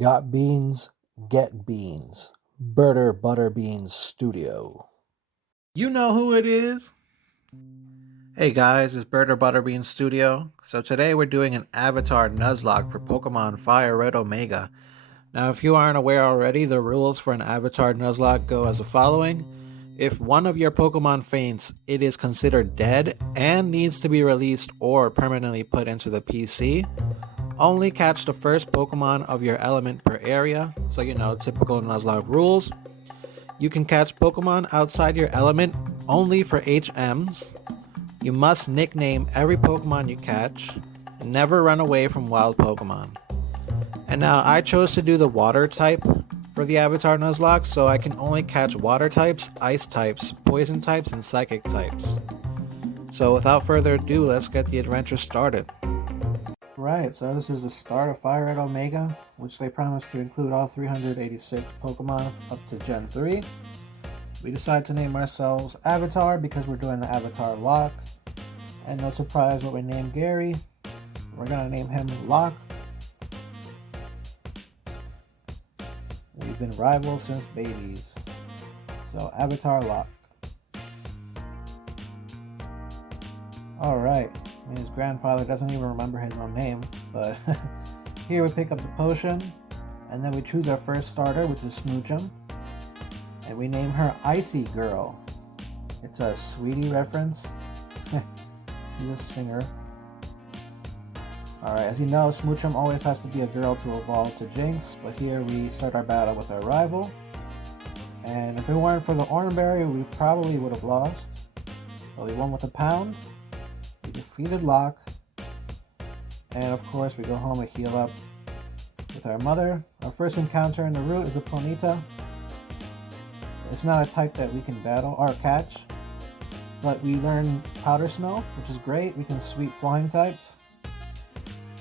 Got beans, get beans. Birder Butterbeans Studio. You know who it is? Hey guys, it's Birder Butterbean Studio. So today we're doing an Avatar Nuzlocke for Pokemon Fire Red Omega. Now if you aren't aware already, the rules for an Avatar Nuzlocke go as the following. If one of your Pokemon faints, it is considered dead and needs to be released or permanently put into the PC. Only catch the first Pokemon of your element per area, so typical Nuzlocke rules. You can catch Pokemon outside your element only for HMs. You must nickname every Pokemon you catch, and never run away from wild Pokemon. And now I chose to do the water type for the Avatar Nuzlocke, so I can only catch water types, ice types, poison types, and psychic types. So without further ado, let's get the adventure started. Right, so this is the start of Fire Red Omega, which they promised to include all 386 Pokemon up to Gen 3. We decided to name ourselves Avatar because we're doing the AvatarLocke. And no surprise what we named Gary. We're gonna name him Locke. We've been rivals since babies. So AvatarLocke. Alright, his grandfather doesn't even remember his own name, but here we pick up the potion, and then we choose our first starter, which is Smoochum. And we name her Icy Girl. It's a Sweetie reference. She's a singer. Alright, as you know, Smoochum always has to be a girl to evolve to Jinx, but here we start our battle with our rival. And if it weren't for the Orange Berry, we probably would have lost. But we won with a pound. We defeated Locke. And of course, we go home and heal up with our mother. Our first encounter in the route is a Ponyta. It's not a type that we can battle or catch, but we learn Powder Snow, which is great. We can sweep flying types.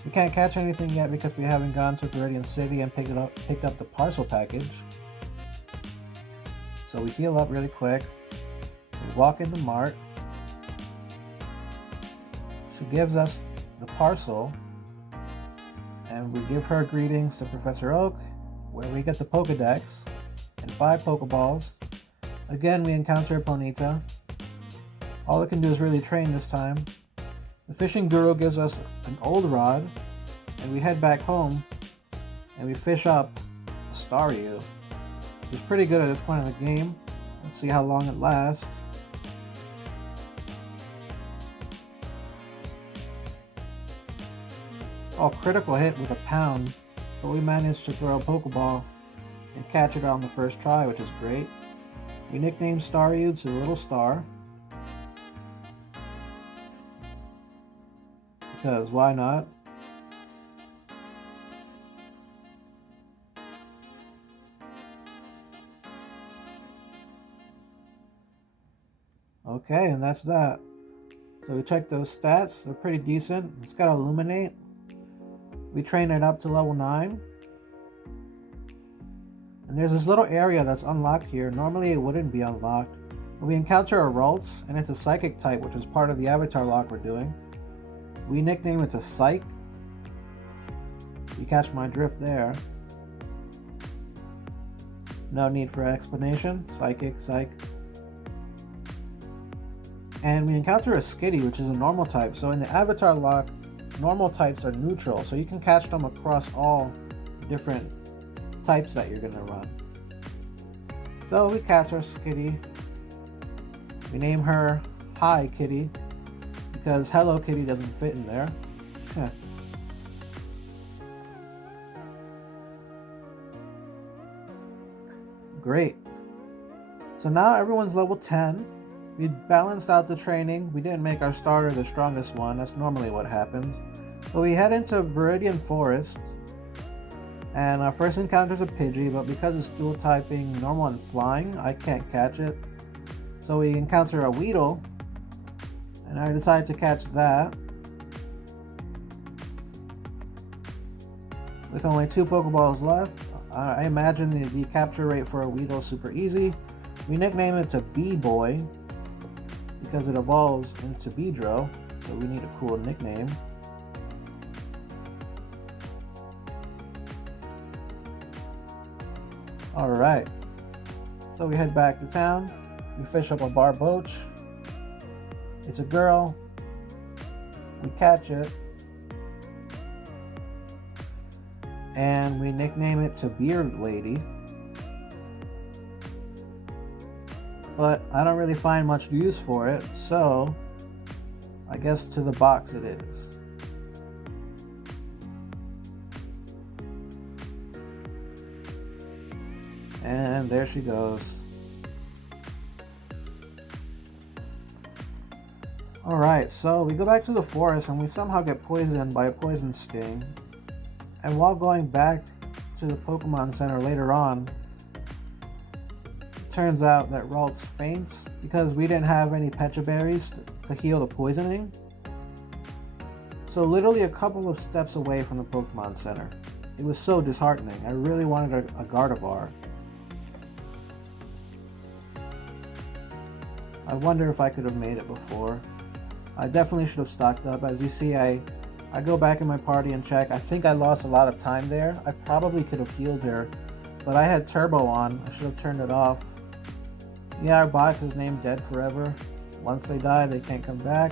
We can't catch anything yet because we haven't gone to Viridian City and picked up the Parcel package. So we heal up really quick. We walk into Mart. She gives us the Parcel, and we give her greetings to Professor Oak, where we get the Pokedex and 5 Pokeballs. Again, we encounter Ponyta. All we can do is really train this time. The fishing guru gives us an old rod, and we head back home, and we fish up a Staryu, which is pretty good at this point in the game. Let's see how long it lasts. Oh, critical hit with a pound, but we managed to throw a Pokeball and catch it on the first try, which is great. We nicknamed Staryu to Little Star, because why not? Okay, and that's that. So we check those stats, they're pretty decent. It's got Illuminate. We train it up to level 9. And there's this little area that's unlocked here. Normally it wouldn't be unlocked. But we encounter a Ralts, and it's a Psychic type, which is part of the AvatarLocke we're doing. We nickname it to Psych. You catch my drift there. No need for explanation. Psychic, Psych. And we encounter a Skitty, which is a normal type. So in the AvatarLocke, normal types are neutral, so you can catch them across all different types that you're gonna run. So we catch our Skitty. We name her Hi Kitty because Hello Kitty doesn't fit in there. Great. So now everyone's level 10. We balanced out the training. We didn't make our starter the strongest one. That's normally what happens. But we head into Viridian Forest. And our first encounter is a Pidgey, but because it's dual typing normal and flying, I can't catch it. So we encounter a Weedle. And I decided to catch that. With only 2 Pokeballs left, I imagine the capture rate for a Weedle is super easy. We nickname it to B-Boy because it evolves into Beedrill, so we need a cool nickname. Alright, so we head back to town. We fish up a Barboach. It's a girl. We catch it. And we nickname it to Beard Lady. But I don't really find much use for it, so I guess to the box it is. And there she goes. Alright, so we go back to the forest and we somehow get poisoned by a poison sting. And while going back to the Pokemon Center later on, it turns out that Ralts faints because we didn't have any Pecha Berries to heal the poisoning. So literally a couple of steps away from the Pokemon Center. It was so disheartening. I really wanted a Gardevoir. I wonder if I could have made it before. I definitely should have stocked up. As you see, I go back in my party and check. I think I lost a lot of time there. I probably could have healed her, but I had Turbo on. I should have turned it off. Yeah, our box is named Dead Forever. Once they die, they can't come back.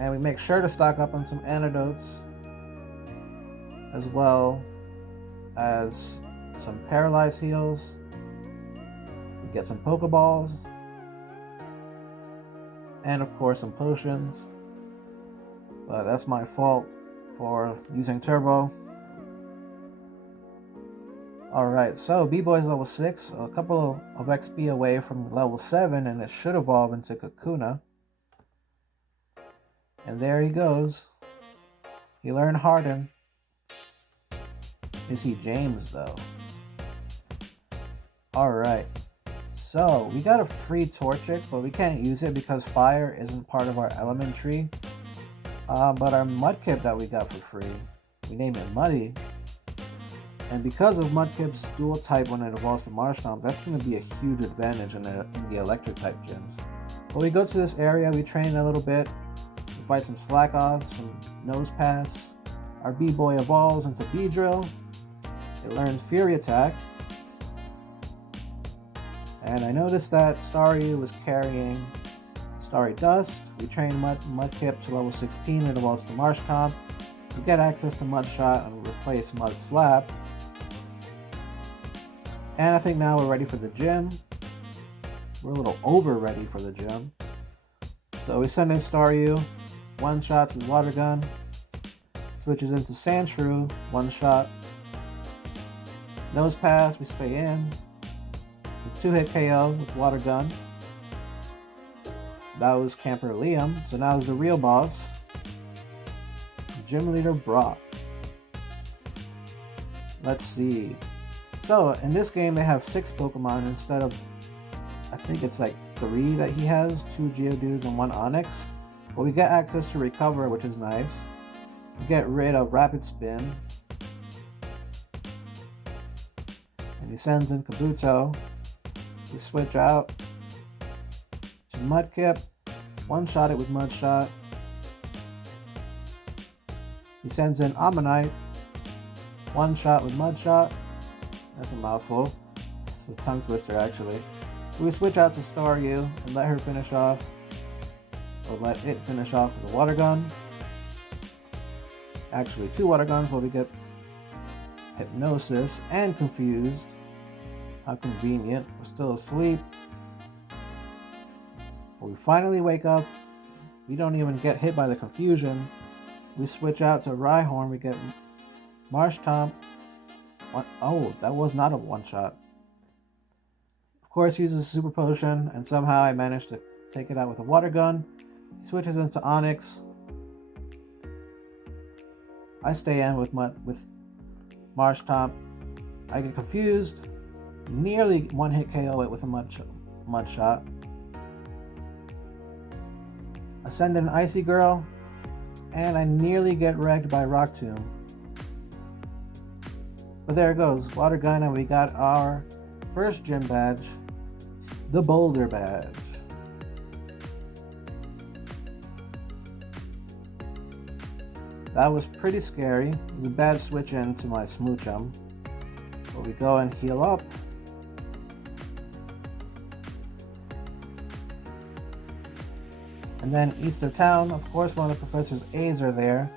And we make sure to stock up on some antidotes, as well as some paralyzed heals. We get some Pokeballs. And of course some potions, but that's my fault for using Turbo. Alright, so B-Boy's level 6, a couple of XP away from level 7, and it should evolve into Kakuna. And there he goes. He learned Harden. Is he James though? Alright. So, we got a free Torchic, but we can't use it because fire isn't part of our element tree. But our Mudkip that we got for free, we name it Muddy. And because of Mudkip's dual type when it evolves to Marshtomp, that's going to be a huge advantage in the electric type gyms. But we go to this area, we train a little bit, we fight some Slackoths, some Nose Pass. Our B-Boy evolves into Beedrill. It learns Fury Attack. And I noticed that Staryu was carrying Starry Dust. We train Mudkip to level 16, it evolves to Marshtomp. We get access to Mudshot and replace Mud Slap. And I think now we're ready for the gym. We're a little over ready for the gym. So we send in Staryu, one shots with Water Gun, switches into Sandshrew, one shot. Nose Pass, we stay in. With 2-hit KO with Water Gun. That was Camper Liam, so now is the real boss. Gym Leader Brock. Let's see. So in this game they have 6 Pokemon instead of, I think it's like 3 that he has, 2 Geodudes and 1 Onix. But we get access to Recover, which is nice. We get rid of Rapid Spin. And he sends in Kabuto. We switch out to Mudkip. One-shot it with Mudshot. He sends in Ammonite. One shot with Mudshot. That's a mouthful. It's a tongue twister actually. We switch out to Staryu and let her finish off. Or let it finish off with a Water Gun. Actually 2 Water Guns while we get Hypnosis and Confused. How convenient. We're still asleep. But we finally wake up. We don't even get hit by the confusion. We switch out to Rhyhorn. We get Marshtomp. Oh, that was not a one-shot. Of course, he uses a Super Potion, and somehow I managed to take it out with a Water Gun. He switches into Onix. I stay in with Marshtomp. I get confused. Nearly one-hit KO it with a mud shot. I send in Icy Girl, and I nearly get wrecked by Rock Tomb. But there it goes, Water Gun, and we got our first gym badge, the Boulder Badge. That was pretty scary. It was a bad switch into my Smoochum. But we go and heal up. And then Easter Town, of course, one of the professor's aides are there.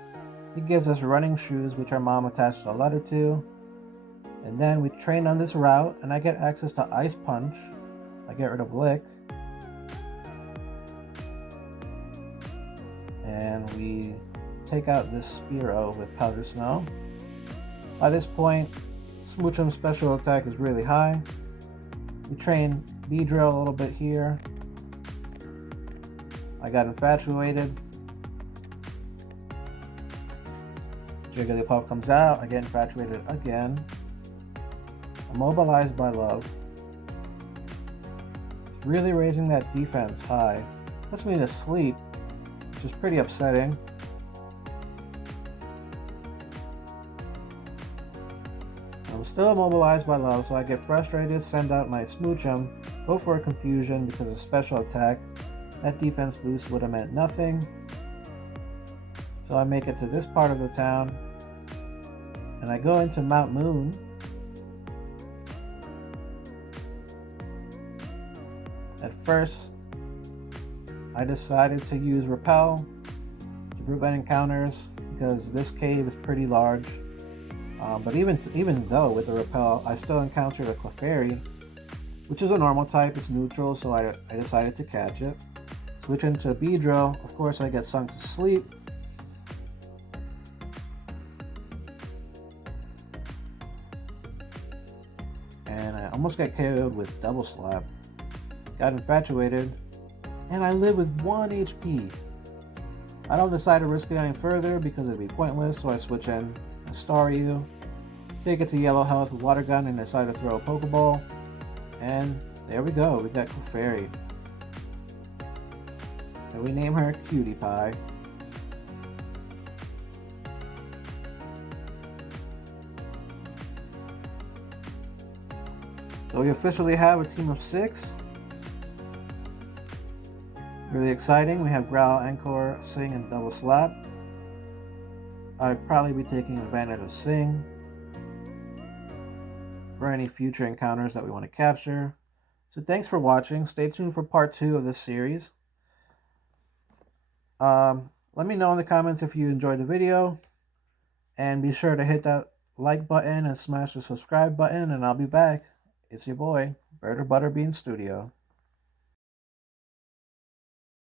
He gives us running shoes, which our mom attached a letter to. And then we train on this route, and I get access to Ice Punch. I get rid of Lick. And we take out this Spearow with Powder Snow. By this point, Smoochum's special attack is really high. We train Beedrill a little bit here. I got infatuated. Jigglypuff comes out. I get infatuated again. Immobilized by love. It's really raising that defense high. Puts me to sleep, which is pretty upsetting. I'm still immobilized by love, so I get frustrated, send out my Smoochum, go for a confusion because of special attack. That defense boost would have meant nothing. So I make it to this part of the town, and I go into Mount Moon. At first, I decided to use Repel to prevent encounters because this cave is pretty large. But even though with the Repel, I still encountered a Clefairy, which is a normal type. It's neutral, so I decided to catch it. Switch into Beedrill. Of course, I get sunk to sleep. And I almost got KO'd with Double Slap. Got infatuated, and I live with 1 HP. I don't decide to risk it any further because it'd be pointless, so I switch in a Staryu, take it to yellow health with Water Gun, and decide to throw a Pokeball. And there we go, we got Clefairy. And we name her Cutie Pie. So we officially have a team of 6. Really exciting. We have Growl, Encore, Sing, and Double Slap. I'd probably be taking advantage of Sing for any future encounters that we want to capture. So thanks for watching. Stay tuned for part 2 of this series. Let me know in the comments if you enjoyed the video. And be sure to hit that like button and smash the subscribe button, and I'll be back. It's your boy, Birder Butterbean Studio.